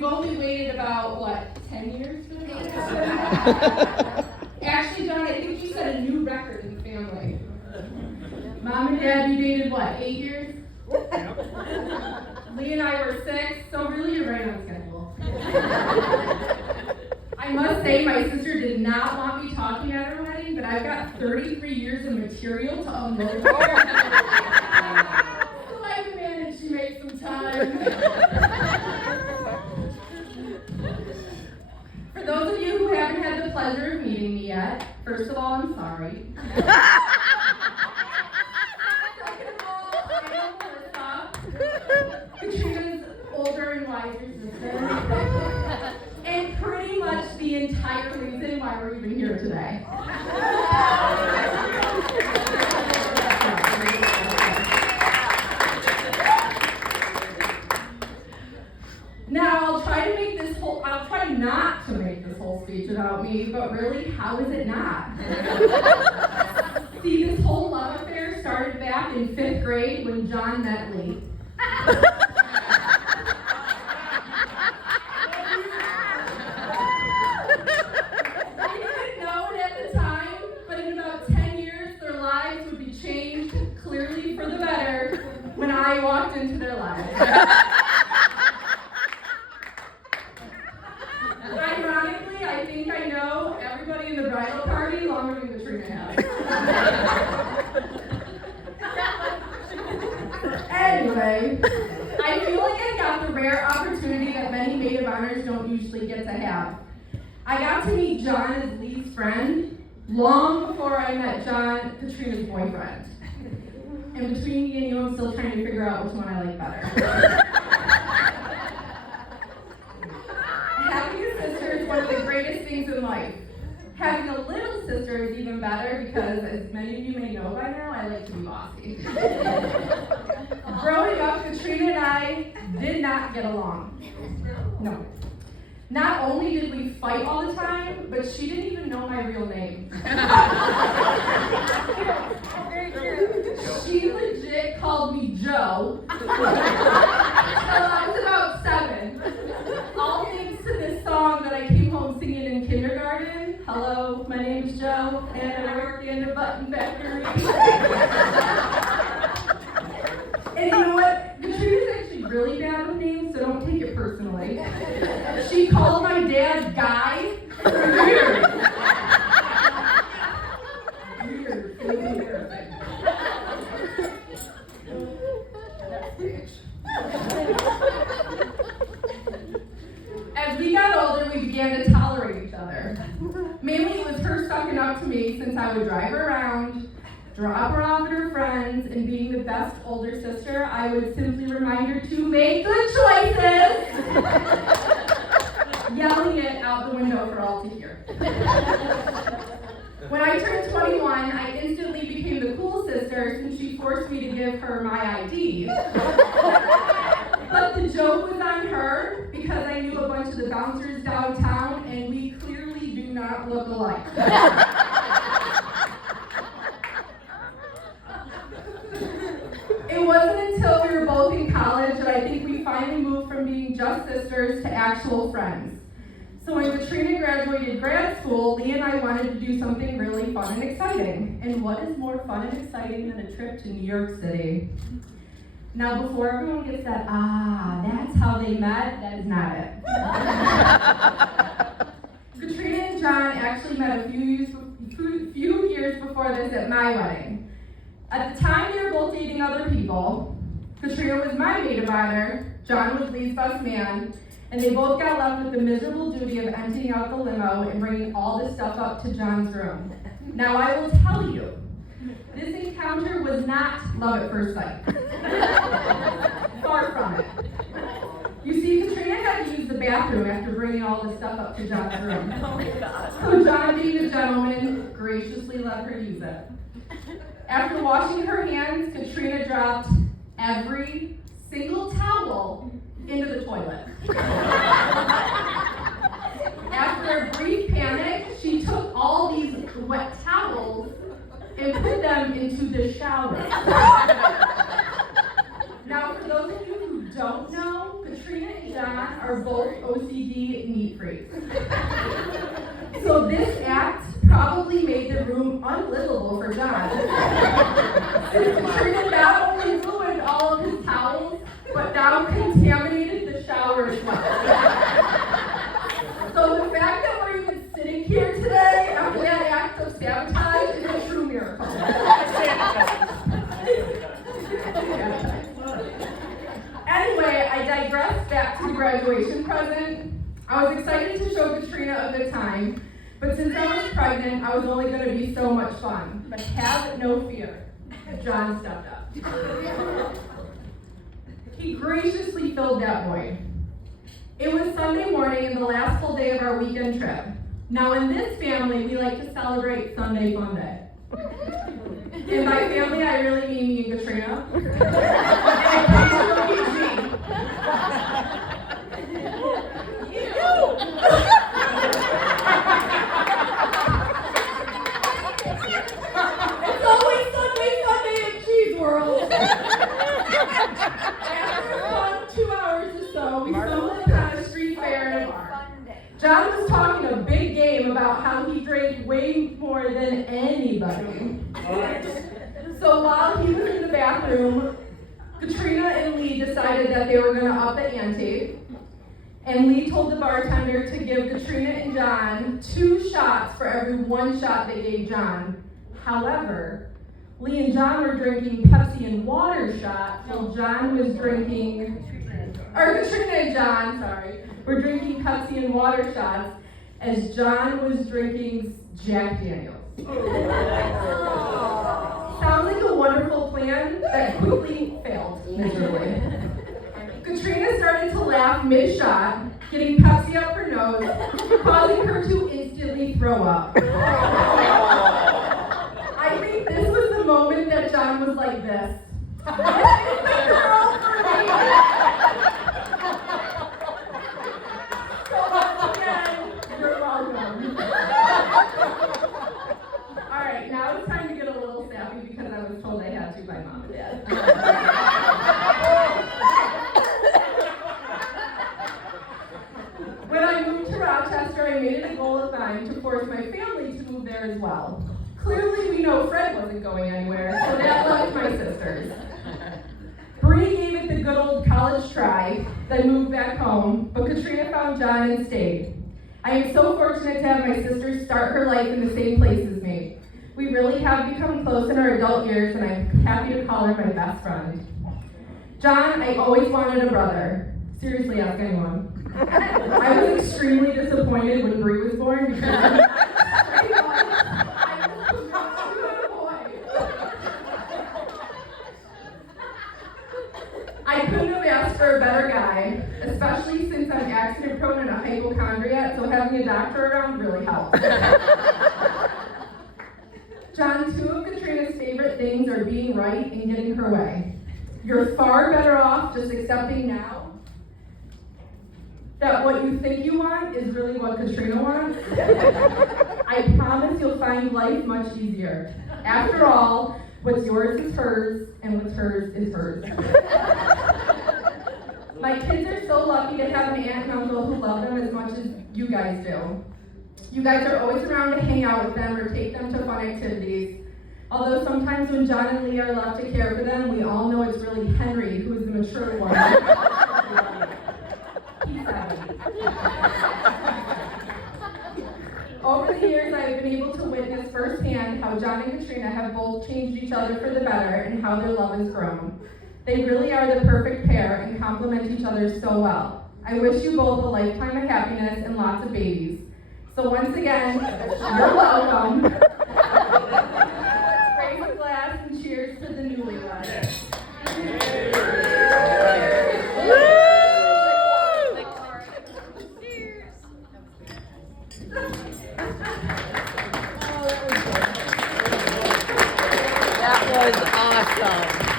we've only waited about, 10 years for this to happen? Actually, John, I think you set a new record in the family. Mom and Dad, you dated, 8 years? Lee and I were 6, so really you're right on schedule. I must say, my sister did not want me talking at her wedding, but I've got 33 years of material to unload. So I managed to make some time. For those of you who haven't had the pleasure of meeting me yet, first of all, I'm sorry. Second of all, I am Melissa, Katrina's older and wiser sister, and pretty much the entire reason why we're even here today. Now, I'll try not to make this whole speech about me, but really, how is it not? See, this whole love affair started back in 5th grade when John met Lee. I didn't know it at the time, but in about 10 years, their lives would be changed clearly for the better when I walked into their lives. Ironically, I think I know everybody in the bridal party longer than Katrina has. Anyway, I feel like I got the rare opportunity that many maid of honors don't usually get to have. I got to meet John as Lee's friend long before I met John, Katrina's boyfriend. And between me and you, I'm still trying to figure out which one I like better. Having a sister is one of the greatest things in life. Having a little sister is even better because, as many of you may know by now, I like to be bossy. Growing up, Katrina and I did not get along. No. Not only did we fight all the time, but she didn't even know my real name. Very true. She legit called me Joe until I was about 7. All thanks to this song that I came home singing in kindergarten. Hello, my name's Joe, and I work in a button factory. And you know what? Katrina's actually really bad with names, so don't take it personally. She called my dad Guy for years. Weird. It was embarrassing. As we got older, we began to tolerate each other. Mainly it was her sucking up to me since I would drive her around, drop her off at her friends, and being the best older sister, I would simply remind her to make good choices, yelling it out the window for all to hear. When I turned 21, I instantly became the cool sister since she forced me to give her my ID. But the joke was on her because I knew a bunch of the bouncers downtown and we clearly do not look alike. It wasn't until we were both in college that I think we finally moved from being just sisters to actual friends. So when Katrina graduated grad school, Lee and I wanted to do something really fun and exciting. And what is more fun and exciting than a trip to New York City? Now, before everyone gets that, that's how they met, that is not it. Katrina and John actually met a few years before this at my wedding. At the time, they were both dating other people. Katrina was my maid of honor, John was Lee's best man, and they both got left with the miserable duty of emptying out the limo and bringing all this stuff up to John's room. Now, I will tell you, this encounter was not love at first sight. Far from it. You see, Katrina had to use the bathroom after bringing all this stuff up to John's room. Oh my God. So John, being a gentleman, graciously let her use it. After washing her hands, Katrina dropped every single towel into the toilet. After a brief panic, she took all these wet towels and put them into the shower. Now, for those of you who don't know, Katrina and John are both OCD neat freaks. So this act probably made the room unlivable for John. Since Katrina not only ruined all of his towels, but now contaminated the shower as well. So the fact that we're even sitting here today after that act of sabotage is a true miracle. Anyway, I digress back to the graduation present. I was excited to show Katrina a good time, but since I was pregnant, I was only going to be so much fun. But have no fear, John stepped up. He graciously filled that void. It was Sunday morning and the last full day of our weekend trip. Now in this family, we like to celebrate Sunday fun day. And by family, I really mean me and Katrina. And occasionally G. It's always Sunday in Cheese World. After a fun 2 hours or so, we stumbled upon a street fair and a bar. John was talking a big game about how he drank way more than anybody. So while he was in the bathroom, Katrina and Lee decided that they were going to up the ante. And Lee told the bartender to give Katrina and John 2 shots for every 1 shot they gave John. However, Lee and John were drinking Pepsi and water shots while John was drinking, Katrina and John, were drinking Pepsi and water shots as John was drinking Jack Daniels. Sounds like a wonderful plan that quickly failed miserably. Katrina started to laugh mid-shot, getting Pepsi up her nose, causing her to instantly throw up. I think this was the moment that John was like this. This is the girl for me. So once again, you're welcome. All right, now it's time to get a little sappy because I was told I had to by mom and dad. When I moved to Rochester, I made it a goal of mine to force my family to move there as well. Clearly, we know Fred wasn't going anywhere, so that left my sisters. Bree gave it the good old college try, then moved back home, but Katrina found John and stayed. I am so fortunate to have my sisters start her life in the same place as me. We really have become close in our adult years, and I'm happy to call her my best friend. John, I always wanted a brother. Seriously, ask anyone. I was extremely disappointed when Bree was born because I was a boy. I couldn't have asked for a better guy, especially since I'm accident prone and a hypochondriac, so having a doctor around really helps. John, 2 of Katrina's favorite things are being right and getting her way. You're far better off just accepting now that what you think you want is really what Katrina wants. I promise you'll find life much easier. After all, what's yours is hers, and what's hers is hers. My kids are so lucky to have an aunt and uncle who love them as much as you guys do. You guys are always around to hang out with them or take them to fun activities. Although sometimes when John and Lee are left to care for them, we all know it's really Henry who is the mature one. He's 7. Over the years, I have been able to witness firsthand how John and Katrina have both changed each other for the better and how their love has grown. They really are the perfect pair and complement each other so well. I wish you both a lifetime of happiness and lots of babies. So once again, you're welcome. Let's raise a glass and cheers to the newlyweds. That was awesome.